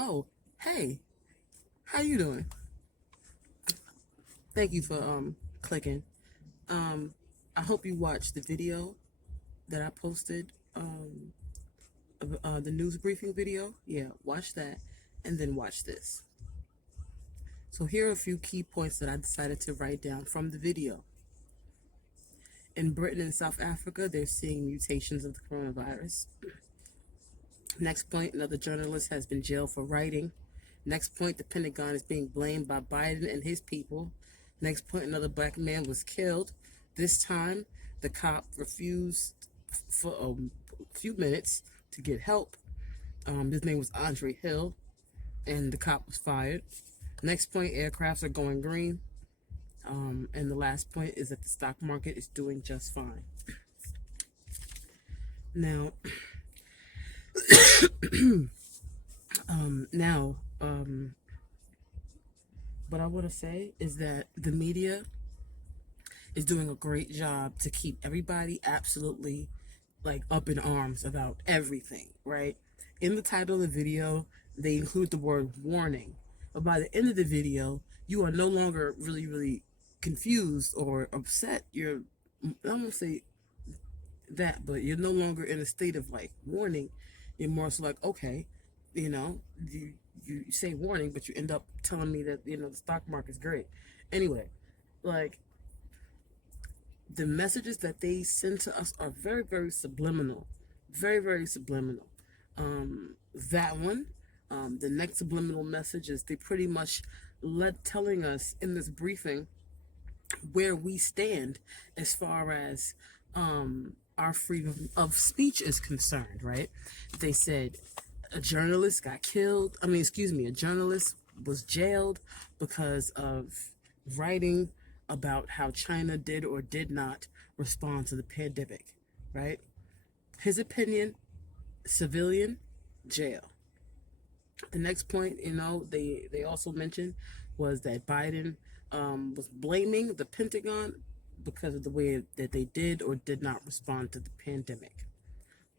Oh, hey, how you doing? Thank you for clicking. Um, I hope you watched the video that I posted. The news briefing video. Yeah, watch that, and then watch this. So here are a few key points that I decided to write down from the video. In Britain and South Africa, they're seeing mutations of the coronavirus. Next point, another journalist has been jailed for writing. Next point, the Pentagon is being blamed by Biden and his people. Next point, another black man was killed. This time, the cop refused for a few minutes to get help. His name was Andre Hill, and the cop was fired. Next point, aircrafts are going green. And the last point is that the stock market is doing just fine. Now, now, what I want to say is that the media is doing a great job to keep everybody absolutely like up in arms about everything, right? In the title of the video, they include the word warning. But by the end of the video, you are no longer really confused or upset. I don't want to say that, but you're no longer in a state of like warning. You're more so like, okay, you say warning, but you end up telling me that, the stock market's great. Anyway, like, the messages that they send to us are very subliminal. Very subliminal. That one, the next subliminal message is they pretty much telling us in this briefing where we stand as far as our freedom of speech is concerned, right? They said a journalist got killed. A journalist was jailed because of writing about how China did or did not respond to the pandemic, right? His opinion, civilian, jail. The next point, they also mentioned was that Biden was blaming the Pentagon because of the way that they did or did not respond to the pandemic.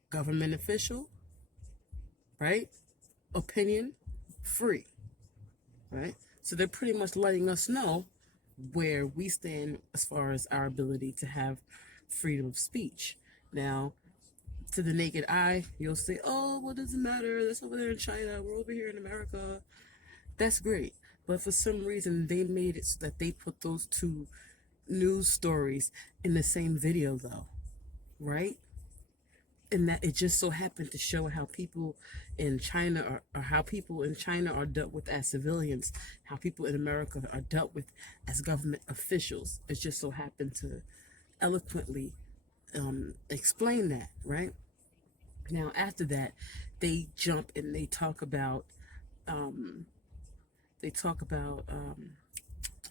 Government official, right? Opinion, free, right? So they're pretty much letting us know where we stand as far as our ability to have freedom of speech. Now, to the naked eye, you'll say, oh, what does it matter? That's over there in China. We're over here in America. That's great. But for some reason, they made it so that they put those two news stories in the same video, though, right? And that it just so happened to show how people in China or how people in China are dealt with as civilians, how people in America are dealt with as government officials. It just so happened to eloquently explain that, right? Now, after that, they jump and they talk about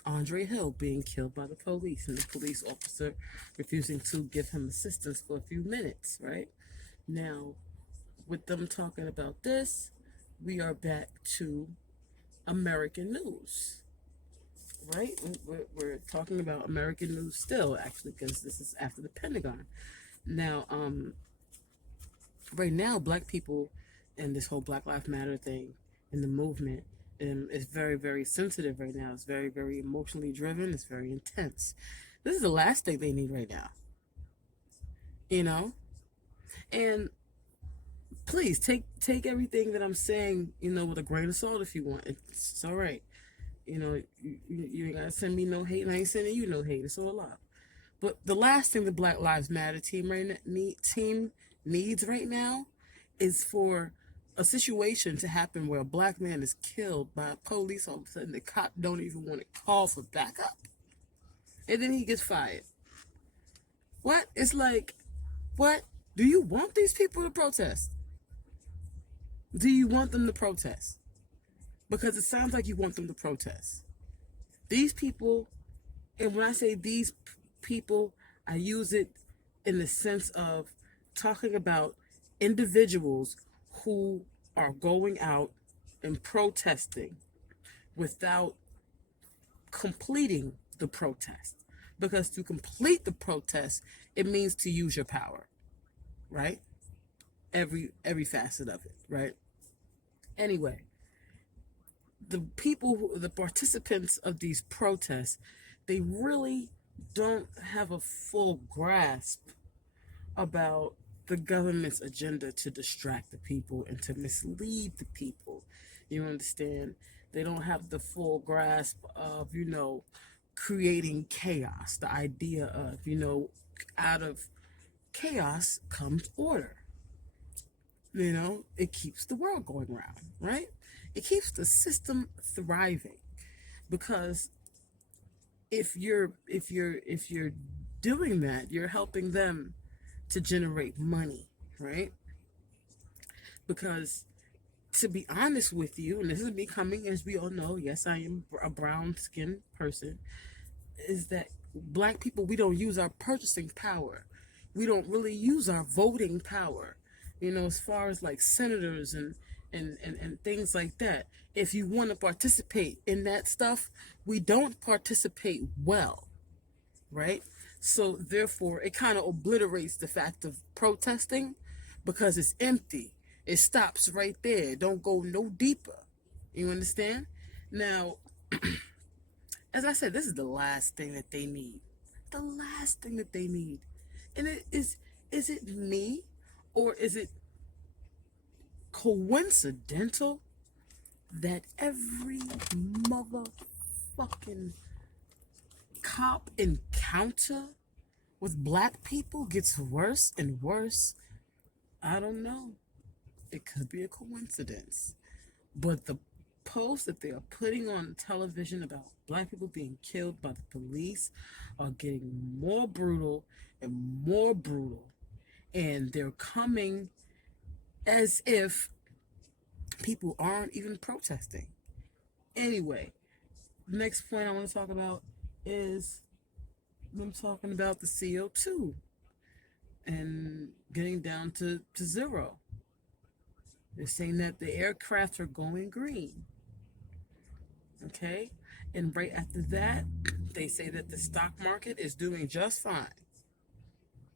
Andre Hill being killed by the police and the police officer refusing to give him assistance for a few minutes, right? Now, with them talking about this, we are back to American news, right? We're talking about American news still, actually, because this is after the Pentagon. Now, right now, black people and this whole Black Lives Matter thing and the movement is very sensitive right now. It's very emotionally driven. It's very intense. This is the last thing they need right now, and please take everything that I'm saying, with a grain of salt if you want. It's all right. You ain't gotta send me no hate, and I ain't sending you no hate. It's all love. But the last thing the Black Lives Matter team needs right now is for a situation to happen where a black man is killed by a police officer and the cop don't even want to call for backup, and then he gets fired. What? It's like, what? Do you want these people to protest? Do you want them to protest? Because it sounds like you want them to protest. These people, and when I say these people, I use it in the sense of talking about individuals who are going out and protesting without completing the protest. Because to complete the protest, it means to use your power, right? Every facet of it, right? Anyway, the people, the participants of these protests, they really don't have a full grasp about the government's agenda to distract the people and to mislead the people. You understand? They don't have the full grasp of, creating chaos. The idea of, out of chaos comes order. It keeps the world going round, right? It keeps the system thriving, because if you're doing that, you're helping them to generate money, right? Because, to be honest with you, and this is me coming, as we all know, yes, I am a brown skinned person, is that black people, we don't use our purchasing power. We don't really use our voting power, as far as like senators and things like that. If you want to participate in that stuff, we don't participate well, right? So therefore, it kind of obliterates the fact of protesting, because it's empty. It stops right there. Don't go no deeper. You understand? Now, as I said, this is the last thing that they need. The last thing that they need. And is it me, or is it coincidental that every motherfucking cop encounter with black people gets worse and worse? I don't know. It could be a coincidence. But the posts that they are putting on television about black people being killed by the police are getting more brutal and more brutal. And they're coming as if people aren't even protesting. Anyway, the next point I want to talk about is them talking about the CO2 and getting down to zero. They're saying that the aircraft are going green. Okay? And right after that, they say that the stock market is doing just fine.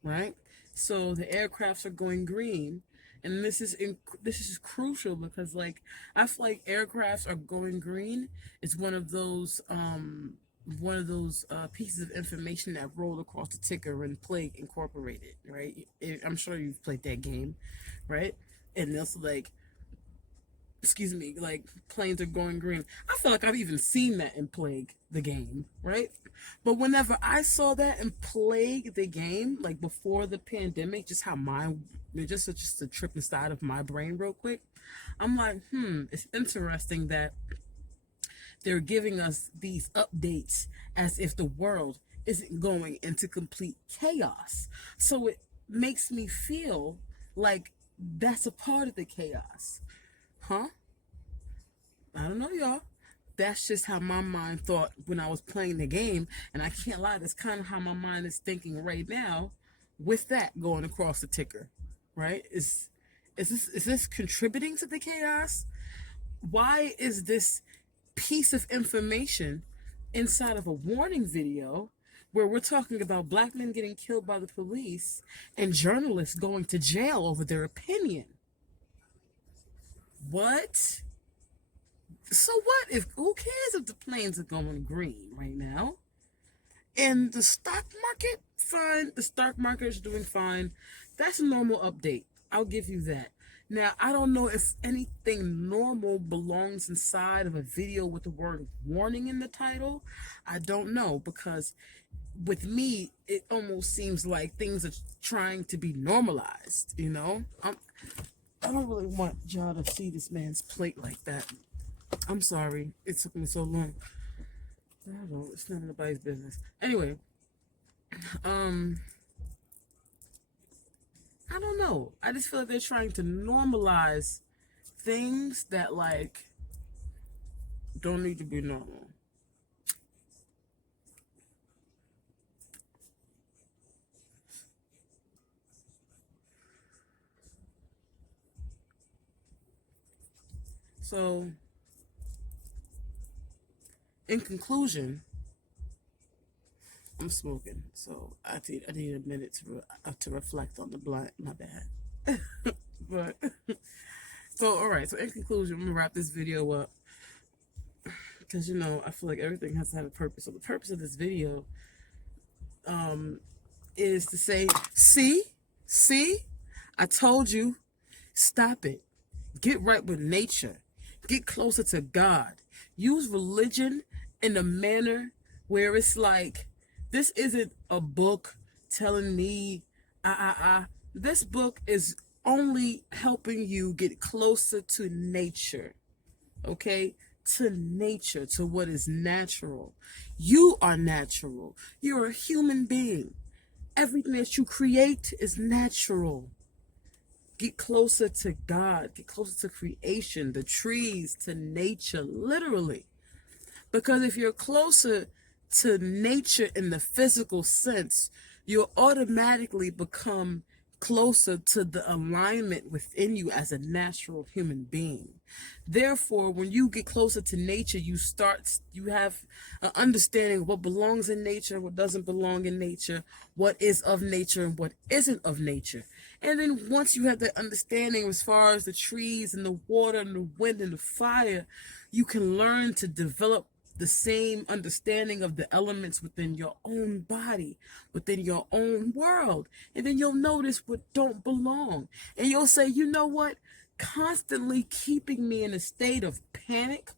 Right? So the aircrafts are going green. And this is crucial, because like I feel like aircrafts are going green. It's one of those pieces of information that rolled across the ticker in Plague Incorporated, right? I'm sure you've played that game, right? And also like planes are going green. I feel like I've even seen that in Plague the game, right? But whenever I saw that in Plague the game, like before the pandemic, just a trip inside of my brain real quick, I'm like, it's interesting that they're giving us these updates as if the world isn't going into complete chaos. So it makes me feel like that's a part of the chaos. Huh? I don't know, y'all. That's just how my mind thought when I was playing the game. And I can't lie, that's kind of how my mind is thinking right now with that going across the ticker. Right? Is this contributing to the chaos? Why is this piece of information inside of a warning video where we're talking about black men getting killed by the police and journalists going to jail over their opinion? What? So what if, who cares if the planes are going green right now? And the stock market, fine. The stock market is doing fine. That's a normal update. I'll give you that. Now, I don't know if anything normal belongs inside of a video with the word warning in the title. I don't know, because with me, it almost seems like things are trying to be normalized, I don't really want y'all to see this man's plate like that. I'm sorry. It took me so long. I don't know. It's none of nobody's business. Anyway, I don't know. I just feel like they're trying to normalize things that, like, don't need to be normal. So, in conclusion, I'm smoking, so I need a minute to reflect on the blunt. My bad. But so all right. So in conclusion, I'm gonna wrap this video up. because I feel like everything has to have a purpose. So the purpose of this video is to say, see, I told you, stop it. Get right with nature. Get closer to God. Use religion in a manner where it's like, this isn't a book telling me, This book is only helping you get closer to nature. Okay? To nature, to what is natural. You are natural. You're a human being. Everything that you create is natural. Get closer to God. Get closer to creation, the trees, to nature, literally. Because if you're closer to nature in the physical sense, you'll automatically become closer to the alignment within you as a natural human being. Therefore, when you get closer to nature, you have an understanding of what belongs in nature, what doesn't belong in nature, what is of nature and what isn't of nature. And then once you have that understanding as far as the trees and the water and the wind and the fire, you can learn to develop the same understanding of the elements within your own body, within your own world. And then you'll notice what don't belong. And you'll say, you know what? Constantly keeping me in a state of panic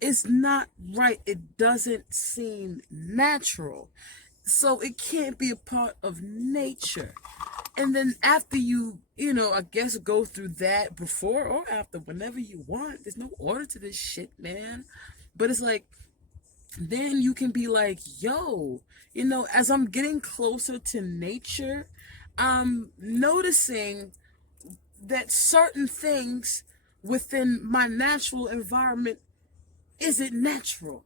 is not right. It doesn't seem natural. So it can't be a part of nature. And then after you, I guess go through that before or after, whenever you want. There's no order to this shit, man. But it's like, then you can be like, yo, as I'm getting closer to nature, I'm noticing that certain things within my natural environment isn't natural.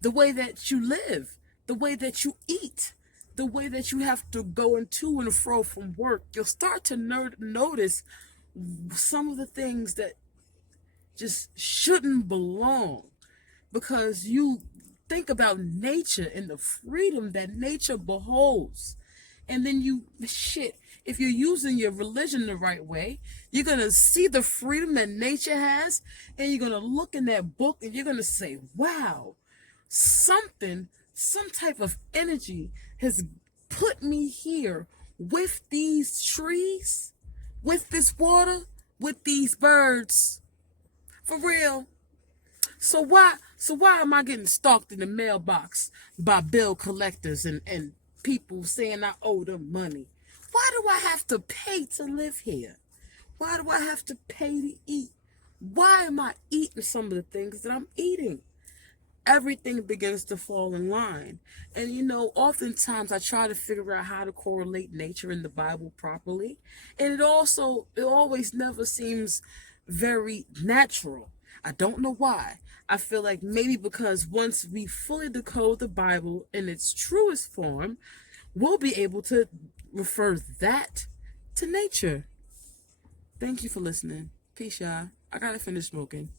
The way that you live, the way that you eat, the way that you have to go to and fro from work, you'll start to notice some of the things that just shouldn't belong, because you think about nature and the freedom that nature beholds. And then if you're using your religion the right way, you're going to see the freedom that nature has, and you're going to look in that book and you're going to say, wow, some type of energy has put me here with these trees, with this water, with these birds. For real. So why am I getting stalked in the mailbox by bill collectors and people saying I owe them money? Why do I have to pay to live here? Why do I have to pay to eat? Why am I eating some of the things that I'm eating? Everything begins to fall in line. And oftentimes I try to figure out how to correlate nature in the Bible properly. And it always never seems very natural. I don't know why. I feel like maybe because once we fully decode the Bible in its truest form, we'll be able to refer that to nature. Thank you for listening. Peace, y'all. I gotta finish smoking.